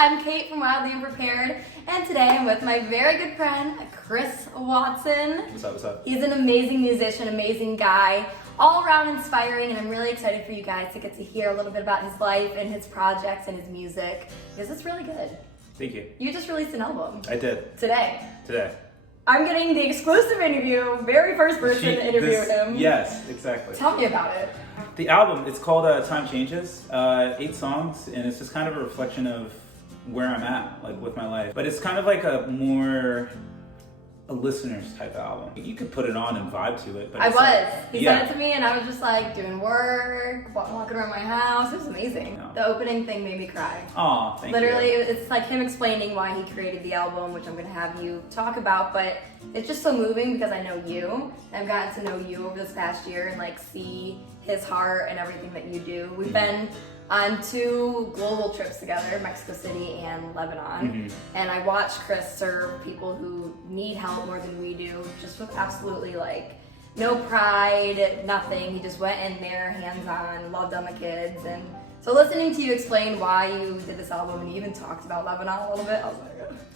I'm Kate from Wildly Unprepared, and today I'm with my very good friend, Chris Watson. What's up, what's up? He's an amazing musician, amazing guy, all around inspiring, and I'm really excited for you guys to get to hear a little bit about his life and his projects and his music, because it's really good. Thank you. You just released an album. I did. Today. I'm getting the exclusive interview, very first person to interview him. Yes, exactly. Tell me about it. The album, it's called Time Changes, 8 songs, and it's just kind of a reflection of where I'm at, like with my life. But it's kind of like a listener's type of album. You could put it on and vibe to it. But He sent it to me and I was just like doing work, walking around my house. It was amazing. No. The opening thing made me cry. Aw, thank you. Literally, it's like him explaining why he created the album, which I'm going to have you talk about, but it's just so moving because I know you. I've gotten to know you over this past year and like see his heart and everything that you do. We've been on 2 global trips together, Mexico City and Lebanon. And I watched Chris serve people who need help more than we do, just with absolutely like no pride, nothing. He just went in there, hands-on, loved on the kids. And so listening to you explain why you did this album, and you even talked about Lebanon a little bit, I was like,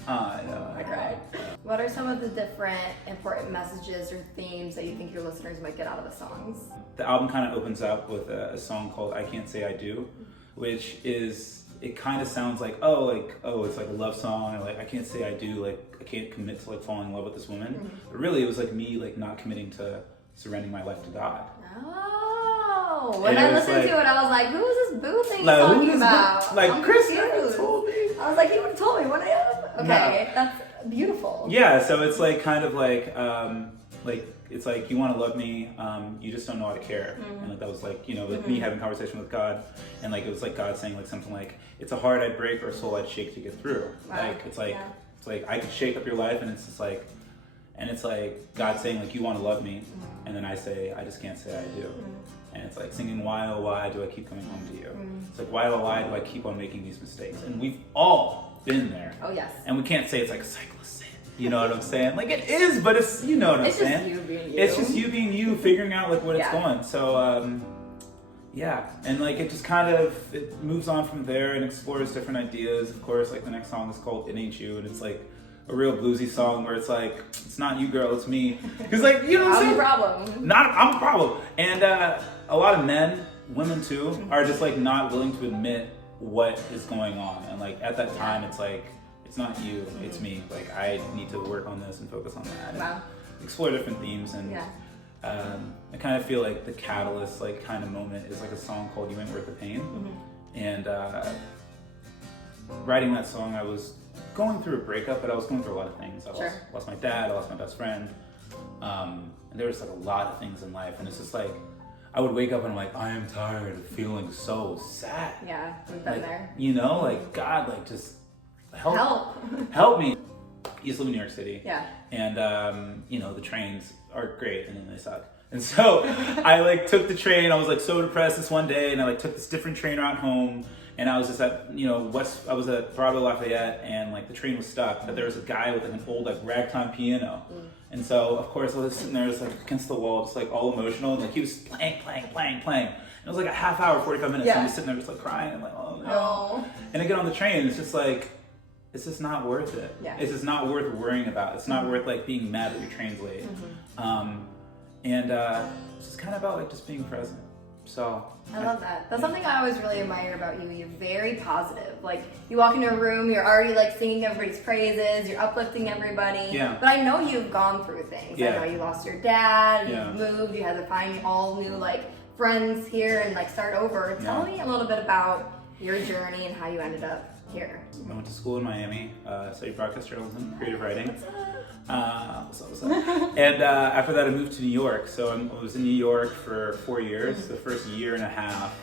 I know. I cried. What are some of the different important messages or themes that you think your listeners might get out of the songs? The album kind of opens up with a song called I Can't Say I Do, which is, it kind of sounds like, it's like a love song, or like I can't say I do, like I can't commit to like falling in love with this woman. But really it was like me like not committing to surrendering my life to God. Oh, when I listened to it, I was like, who is this boo thing Like, talking about? Like, I'm Chris confused. told me. I was like, he would have told me, what I am? Okay, No. that's beautiful. Yeah, so it's like kind of like it's like you want to love me, you just don't know how to care. And like that was like, you know, like me having a conversation with God, and like it was like God saying like something like, it's a heart I'd break or a soul I'd shake to get through. Wow. Like it's like I could shake up your life, and it's just like, and it's like God saying like, you want to love me, and then I say I just can't say I do. And it's like singing, why oh why do I keep coming home to you? It's like, why oh why do I keep on making these mistakes? And we've all been there. Oh yes. And we can't say it's like a cycle of sin. You know what I'm saying? Like it is, but it's, you know what I'm saying? It's just you being you. It's just you being you, figuring out like what it's going. So yeah, and like it just kind of, it moves on from there and explores different ideas. Of course, like the next song is called It Ain't You, and it's like a real bluesy song where it's like, it's not you girl, it's me. Because like, you know what I'm saying? I'm the problem. I'm a problem. And a lot of men, women too, are just like not willing to admit what is going on. And like at that time, it's like, it's not you, it's me. Like I need to work on this and focus on that. Wow. And explore different themes. And I kind of feel like the catalyst like kind of moment is like a song called You Ain't Worth the Pain. And writing that song, I was going through a breakup, but I was going through a lot of things. I lost my dad, I lost my best friend. And there was like a lot of things in life. And it's just like, I would wake up and I'm like, I am tired of feeling so sad. Yeah, we've been like, there. You know, like God, like just help me. I used to live in New York City. Yeah. And you know, the trains are great and then they suck. And so I like took the train. I was like so depressed this one day, and I like took this different train route home. And I was just at, you know, I was at Broadway Lafayette, and like the train was stuck, but there was a guy with like an old like ragtime piano. And so of course I was sitting there just like against the wall, just like all emotional, and like he was playing. And it was like a half hour, 45 minutes, and I was sitting there just like crying. I'm like, oh no. And I get on the train, and it's just like, it's just not worth it. Yeah. It's just not worth worrying about. It's not worth like being mad that your train's late. It's just kind of about like just being present. So I love that. That's something I always really admire about you. You're very positive. Like you walk into a room, you're already like singing everybody's praises, you're uplifting everybody. Yeah. But I know you've gone through things. Yeah. I know you lost your dad, Yeah. you moved, you had to find all new like friends here and like start over. Tell me a little bit about your journey and how you ended up here. I went to school in Miami, studied broadcast journalism, creative writing. What's up? And after that I moved to New York. So I was in New York for 4 years. The first year and a half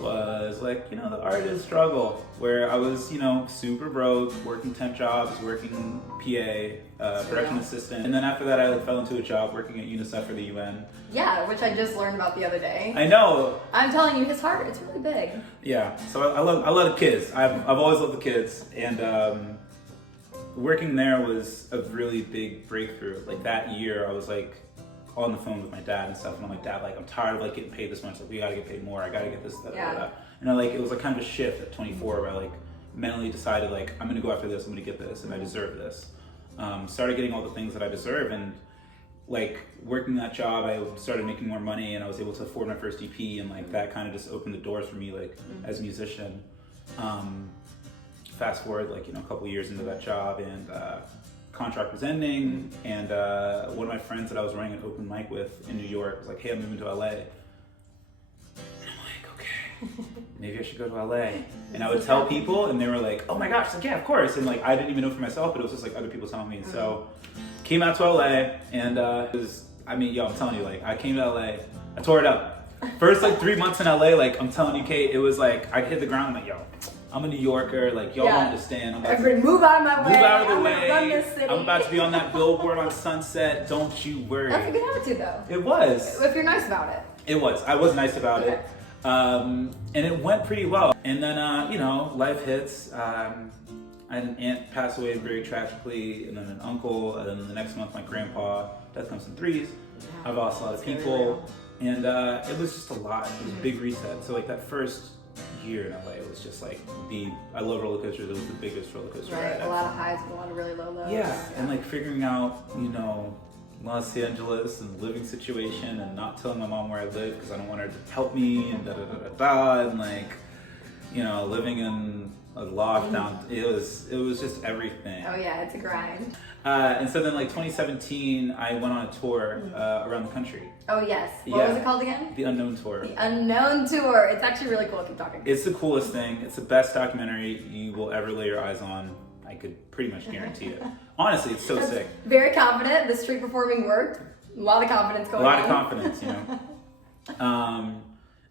was like, you know, the artist struggle, where I was, you know, super broke, working temp jobs, working PA, production assistant. And then after that I like fell into a job working at UNICEF for the UN. Yeah, which I just learned about the other day. I know. I'm telling you, his heart, it's really big. Yeah, so I love the kids. I've always loved the kids, and working there was a really big breakthrough. Like that year, I was like on the phone with my dad and stuff, and I'm like, Dad, like I'm tired of like getting paid this much. Like we gotta get paid more. I gotta get this. And I like it was like kind of a shift at 24 where I like mentally decided like, I'm gonna go after this, I'm gonna get this, and I deserve this. Started getting all the things that I deserve, and like working that job, I started making more money, and I was able to afford my first EP, and like that kind of just opened the doors for me, like as a musician. Fast forward, like, you know, a couple years into that job, and contract was ending, and one of my friends that I was running an open mic with in New York was like, hey, I'm moving to LA. And I'm like, okay, maybe I should go to LA. And I would tell people, and they were like, oh my gosh, like, yeah, of course. And like, I didn't even know for myself, but it was just like other people telling me. And so came out to LA, and it was, I mean, yo, I'm telling you, like, I came to LA, I tore it up. First like 3 months in LA, like, I'm telling you, Kate, it was like, I hit the ground, I'm like, yo, I'm a New Yorker, like, y'all don't understand. I'm about to move out of my way. Move out of the way. Run this city. I'm about to be on that billboard on Sunset. Don't you worry. That's a good attitude, though. It was. If you're nice about it. It was. I was nice about it. And it went pretty well. And then, you know, life hits. I had an aunt pass away very tragically, and then an uncle, and then the next month my grandpa. Death comes in threes. I've lost a lot of people. And it was just a lot. It was a big reset. So like that first year in LA, it was just like I love roller coasters. It was the biggest roller coaster ride. A lot of highs and a lot of really low lows. Yeah, and like figuring out, you know, Los Angeles and the living situation, and not telling my mom where I live because I don't want her to help me, and and like, you know, living in a loft down. It was just everything. Oh yeah, it's a grind. And so then like 2017, I went on a tour around the country. Oh yes. What was it called again? The Unknown Tour. The Unknown Tour. It's actually really cool. Keep talking. It's the coolest thing. It's the best documentary you will ever lay your eyes on. I could pretty much guarantee it. Honestly, it's so sick. Very confident. The street performing worked. A lot of confidence going on. A lot of confidence, you know.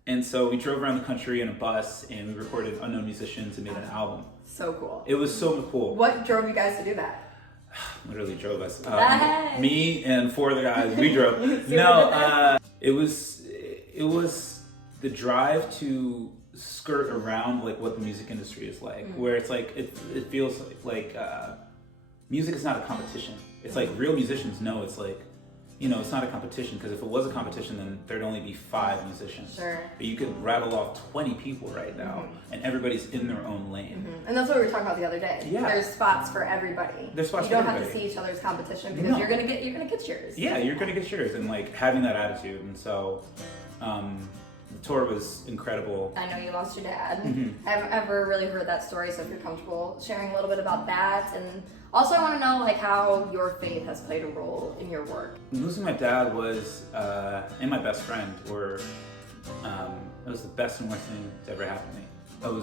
And so we drove around the country in a bus, and we recorded unknown musicians and made an album. So cool. It was so cool. What drove you guys to do that? Literally drove us. Me and 4 other guys, we drove. It was the drive to skirt around like what the music industry is like, where it's like it feels like music is not a competition. It's like real musicians know it's like, you know, it's not a competition, because if it was a competition, then there'd only be 5 musicians. Sure. But you could rattle off 20 people right now, and everybody's in their own lane. And that's what we were talking about the other day. Yeah. There's spots for everybody. There's spots for everybody. You don't have to see each other's competition, because you're gonna get yours. Yeah, you're gonna get yours, and like having that attitude. And so the tour was incredible. I know you lost your dad. I haven't ever really heard that story, so if you're comfortable sharing a little bit about that. And also I want to know like how your faith has played a role in your work. Losing my dad was, and my best friend were, it was the best and worst thing to ever happen to me. It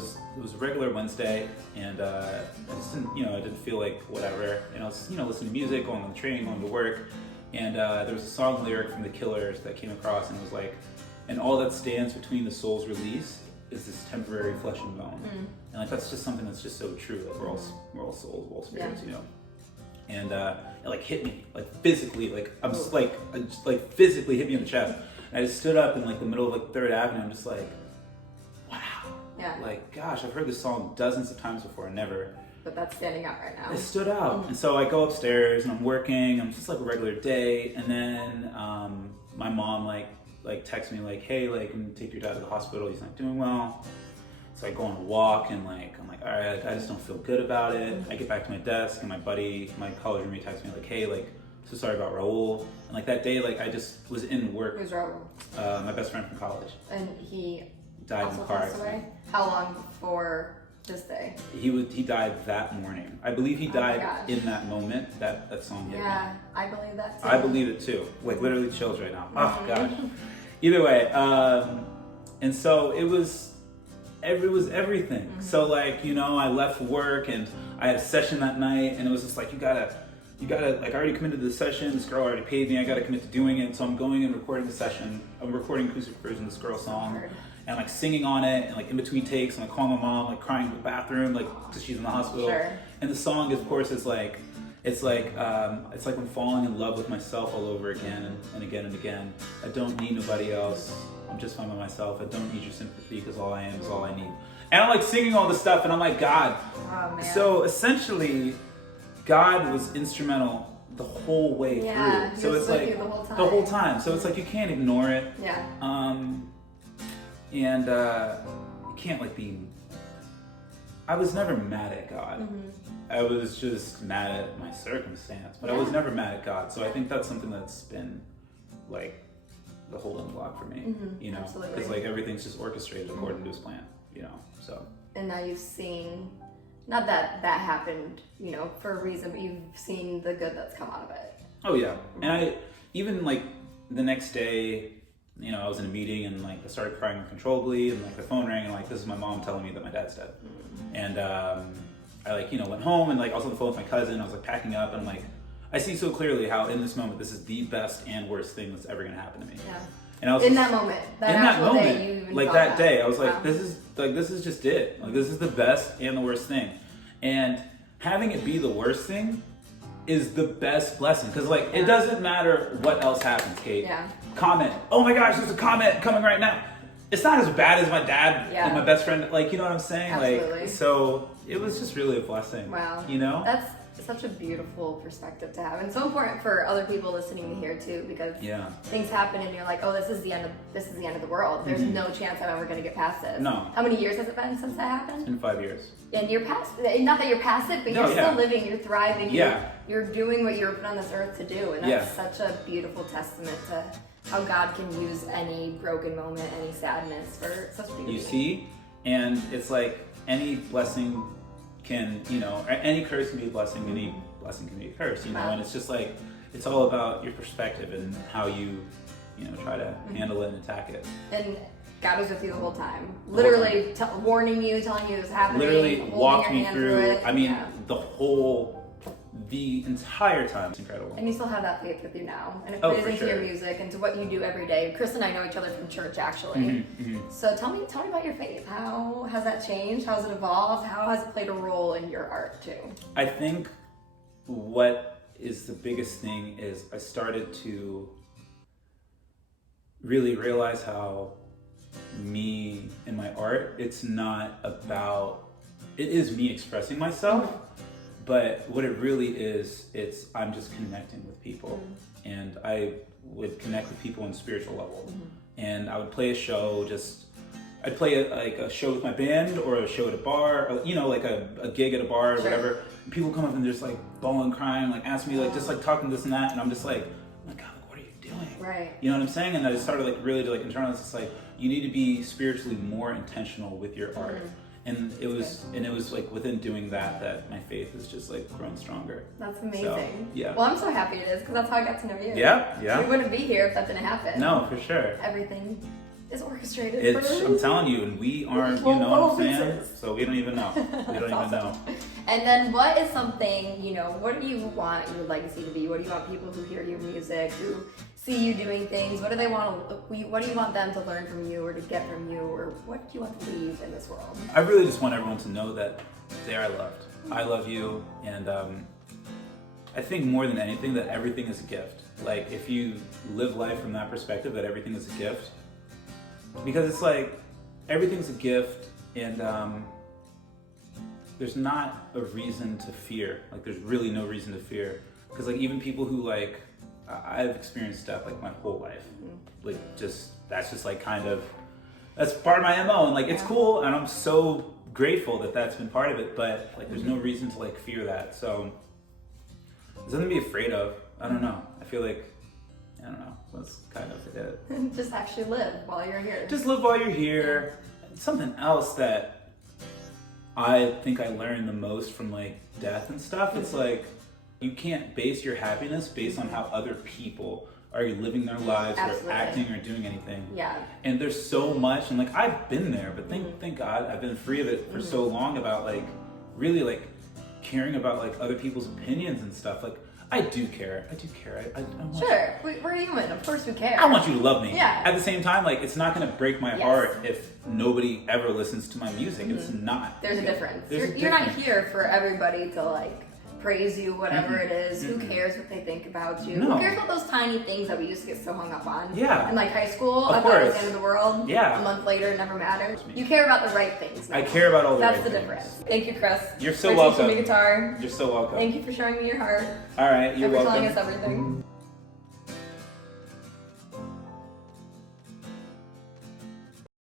was a regular Wednesday, and I just didn't, you know, I didn't feel like whatever. And I was, you know, listening to music, going on the train, going to work, and there was a song lyric from The Killers that came across, and it was like, and all that stands between the soul's release is this temporary flesh and bone. And like that's just something that's just so true. Like we're all souls, we're all spirits, you know. And it like hit me, like physically, like I'm just like physically hit me in the chest. And I just stood up in like the middle of like 3rd Avenue. I'm just like, wow. Yeah. Like gosh, I've heard this song dozens of times before, and never. But that's standing out right now. It stood out. And so I go upstairs and I'm working. I'm just like a regular day, and then my mom like text me like, hey, like, I'm gonna take your dad to the hospital, he's not doing well. So I go on a walk, and like I'm like, all right, I just don't feel good about it. I get back to my desk, and my buddy, my college roommate, texts me like, hey, like, so sorry about Raul. And like that day, like I just was in work. Who's Raul? My best friend from college. And he died in a car accident. How long before this day? He died that morning. I believe he died in that moment that song hit me. Yeah, I believe that too. I believe it too. Like literally chills right now. Oh gosh. Either way, and so it was everything. So like, you know, I left work and I had a session that night, and it was just like, you gotta, like, I already committed to the session, this girl already paid me, I gotta commit to doing it. So I'm going and recording the session. I'm recording acoustic version of this girl's song, and like singing on it, and like in between takes, I'm like calling my mom, like crying in the bathroom, like because she's in the hospital. And the song, of course, is like, it's like I'm falling in love with myself all over again and again and again. I don't need nobody else. I'm just fine by myself. I don't need your sympathy, because all I am is all I need. And I'm like singing all this stuff, and I'm like, God. Oh, man. So essentially, God was instrumental the whole way through. So it's like the whole time. So it's like you can't ignore it. Yeah. And you can't like be I was never mad at God. I was just mad at my circumstance, but I was never mad at God. So I think that's something that's been like the holding block for me, you know, because like everything's just orchestrated according to His plan, you know. So. And now you've seen, not that that happened, you know, for a reason, but you've seen the good that's come out of it. Oh yeah, and I even like the next day, you know, I was in a meeting and like I started crying uncontrollably, and like the phone rang and like this is my mom telling me that my dad's dead, and I like, you know, went home and like I was on the phone with my cousin. I was like packing up and I'm like, I see so clearly how in this moment this is the best and worst thing that's ever gonna happen to me. Yeah. And I was in that moment, day, you even like that day, I was like, this is just it. Like this is the best and the worst thing, and having it be the worst thing is the best blessing, because like it doesn't matter what else happens, Kate. Yeah. Comment. Oh my gosh, there's a comment coming right now. It's not as bad as my dad and my best friend. Like, you know what I'm saying? Absolutely. Like, so it was just really a blessing. Wow. You know? That's such a beautiful perspective to have, and so important for other people listening to hear too, because things happen and you're like, oh, this is the end of the world. There's no chance I'm ever going to get past this. No. How many years has it been since that happened? It's been 5 years. And you're past, not that you're past it, but you're still living, you're thriving, you're doing what you were put on this earth to do, and that's such a beautiful testament to how God can use any broken moment, any sadness for such beauty. You see? And it's like any blessing can, you know, any curse can be a blessing, any blessing can be a curse, you know, and it's just like, it's all about your perspective and how you know, try to handle it and attack it. And God was with you the whole time, literally warning you, telling you it was happening, literally walked me through it. I mean, the entire time. It's incredible. And you still have that faith with you now, and it plays into your music and to what you do every day. Chris and I know each other from church, actually. So tell me about your faith. How has that changed? How has it evolved? How has it played a role in your art too? I think what is the biggest thing is I started to really realize how me and my art, it's not about, it is me expressing myself, but what it really is, I'm just connecting with people. And I would connect with people on a spiritual level. And I would play a show, I'd play a show with my band or a show at a bar, or, you know, like a gig at a bar or whatever. And people come up and they're just like bawling, crying, like ask me like just like talking this and that, and I'm just like, oh my God, like, what are you doing? Right. You know what I'm saying? And I just started like really to like internalize. It's like you need to be spiritually more intentional with your art. And it was like within doing that my faith has just like grown stronger. That's amazing. So, Well, I'm so happy it is, because that's how I got to know you. Yeah. We wouldn't be here if that didn't happen. No, for sure. Everything is orchestrated. I'm telling you, and we aren't, you know what I'm saying? So we don't even know. We don't even know. And then what is something, you know, what do you want your legacy to be? What do you want people who hear your music, who see you doing things, what do you want them to learn from you or to get from you, or what do you want to leave in this world? I really just want everyone to know that they are loved. I love you, and I think more than anything that everything is a gift. Like if you live life from that perspective, that everything is a gift, because it's like everything's a gift, and there's not a reason to fear. Like there's really no reason to fear, because like even people who like I've experienced death like my whole life, like that's just like kind of that's part of my MO, and like it's cool, and I'm so grateful that that's been part of it. But like there's no reason to like fear that. So there's nothing to be afraid of. I don't know. I feel like I don't know. That's kind of it. Just actually live while you're here. Just live while you're here. Something else that I think I learned the most from like death and stuff. It's like you can't base your happiness based on how other people are living their lives or acting or doing anything. Yeah. And there's so much, and like I've been there, but thank God I've been free of it for so long about like really like caring about like other people's opinions and stuff. Like I do care. I want sure, we're human. Of course we care. I want you to love me. Yeah. At the same time, like it's not going to break my heart if nobody ever listens to my music. It's not. There's a difference. You're not here for everybody to like praise you, whatever it is. Who cares what they think about you? No. Who cares about those tiny things that we used to get so hung up on? Yeah. In like high school, I thought it was the end of the world. Yeah. A month later, it never mattered. You care about the right things now. I care about all the right things. That's the difference. Thank you, Chris. You're so for welcome. teaching me guitar. You're so welcome. Thank you for showing me your heart. All right, you're and for welcome. telling us everything.